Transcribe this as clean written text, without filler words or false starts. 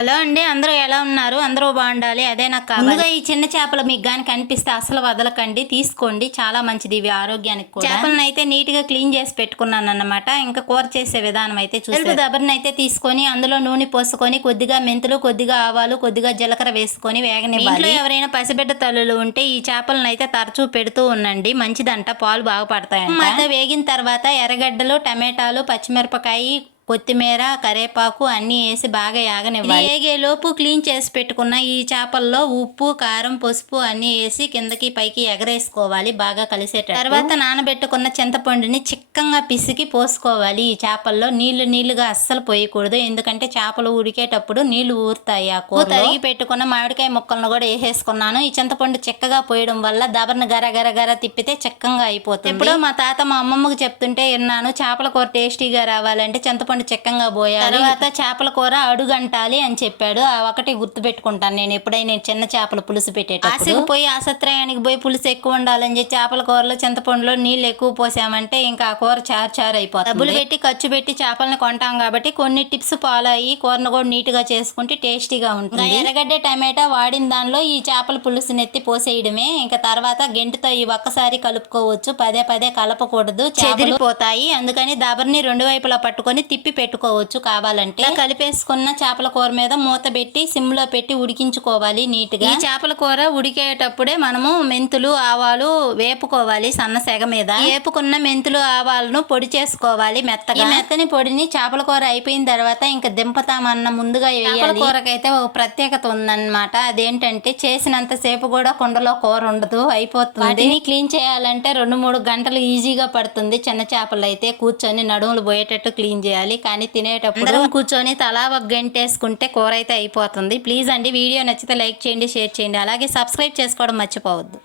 Hello అండి, అందరూ ఎలా ఉన్నారు? అందరూ బాగుండాలి, అదే నాకు కావాలి. ముందుగా ఈ చిన్న చేపలు మీకు కానీ కనిపిస్తే అసలు వదలకండి, తీసుకోండి, చాలా మంచిది ఇవి ఆరోగ్యానికి కూడా. చేపలను అయితే నీట్ గా క్లీన్ చేసి పెట్టుకున్నాను అన్నమాట. ఇంకా కూర చేసే విధానం అయితే చూసారు. దబర్ని అయితే తీసుకొని అందులో నూనె పోసుకొని కొద్దిగా మెంతులు, కొద్దిగా ఆవాలు, కొద్దిగా జీలకర్ర వేసుకొని వేగనివ్వాలి. ఇంట్లో ఎవరైనా పసిబిడ్డ తల్లులు ఉంటే ఈ చేపలను అయితే తరచూ పెడుతూ ఉండండి, మంచిదంట, పాలు బాగా పడతాయంట. వేగిన తర్వాత ఎర్రగడ్డలు, టమాటాలు, పచ్చిమిరపకాయ, కొత్తిమీర, కరేపాకు అన్నీ వేసి బాగా యాగనివ్వాలి. ఏగేలోపు క్లీన్ చేసి పెట్టుకున్న ఈ చేపల్లో ఉప్పు, కారం, పసుపు అన్నీ వేసి కిందకి పైకి ఎగరేసుకోవాలి బాగా కలిసేటట్టు. తర్వాత నానబెట్టుకున్న చింతపండుని చిక్కంగా పిసికి పోసుకోవాలి. ఈ చేపల్లో నీళ్లుగా అస్సలు పోయకూడదు, ఎందుకంటే చేపలు ఉడికేటప్పుడు నీళ్లు ఊరుతాయి. ఆ కూర తరిగి పెట్టుకున్న మామిడికాయ ముక్కలను కూడా వేసేసుకున్నాను. ఈ చింతపండు చిక్కగా పోయడం వల్ల దబర్ని గర తిప్పితే చిక్కంగా అయిపోతుంది. ఇప్పుడు మా తాత మా అమ్మమ్మకు చెప్తుంటే విన్నాను, చేపల కూర టేస్టీగా రావాలంటే చింతపండు చిక్కంగా పోయాలి, తర్వాత చేపల కూర అడుగంటాలి అని చెప్పాడు. ఆ ఒకటి గుర్తు పెట్టుకుంటాను నేను ఎప్పుడైనా చిన్న చేపల పులుసు పెట్టేటప్పుడు. ఆశకు పోయి ఆసత్రయానికి పోయి పులుసు ఎక్కువ ఉండాలని చెప్పి చేపల కూరలో చింతపండులో నీళ్ళు ఎక్కువ పోసామంటే ఇంకా ఆ కూర చారు అయిపోతుంది. డబ్బులు పెట్టి ఖర్చు పెట్టి చేపలను కొంటాం కాబట్టి కొన్ని టిప్స్ ఫాలో అయ్యి కూరను కూడా నీట్ గా చేసుకుంటే టేస్టీగా ఉంటుంది. ఎర్రగడ్డ, టమాటా వాడిన దానిలో ఈ చేపల పులుసుని ఎత్తి పోసేయడమే. ఇంకా తర్వాత గెంటుతో ఈ ఒక్కసారి కలుపుకోవచ్చు, పదే కలపకూడదు, చెదిరిపోతాయి. అందుకని దబర్ని రెండు వైపులా పట్టుకొని తిప్పి పెట్టుకోవచ్చు కావాలంటే. కలిపేసుకున్న చేపల కూర మీద మూత పెట్టి సిమ్ లో పెట్టి ఉడికించుకోవాలి నీట్ గా. ఈ చేపల కూర ఉడికేటప్పుడే మనము మెంతులు, ఆవాలు వేపుకోవాలి సన్న సెగ మీద. వేపుకున్న మెంతులు, ఆవాలను పొడి చేసుకోవాలి మెత్తగా. ఈ మెత్తని పొడిని చేపల కూర అయిపోయిన తర్వాత ఇంకా దింపతామన్న ముందుగా వేయాలి. చేపల కూరకైతే ఒక ప్రత్యేకత ఉందన్నమాట. అదేంటంటే చేసినంత సేపు కూడా కుండలో కూర ఉండదు, అయిపోతుంది. వాటిని క్లీన్ చేయాలంటే 2-3 గంటలు ఈజీగా పడుతుంది. చిన్న చేపలు అయితే కూర్చొని నడుములు పోయేటట్టు క్లీన్ చేయాలి, కానీ తినేటప్పుడు కూర్చొని తలా ఒక గంటేసుకుంటే కూర అయితే అయిపోతుంది. ప్లీజ్ అండి, వీడియో నచ్చితే లైక్ చేయండి, షేర్ చేయండి, అలాగే సబ్స్క్రైబ్ చేసుకోవడం మర్చిపోవద్దు.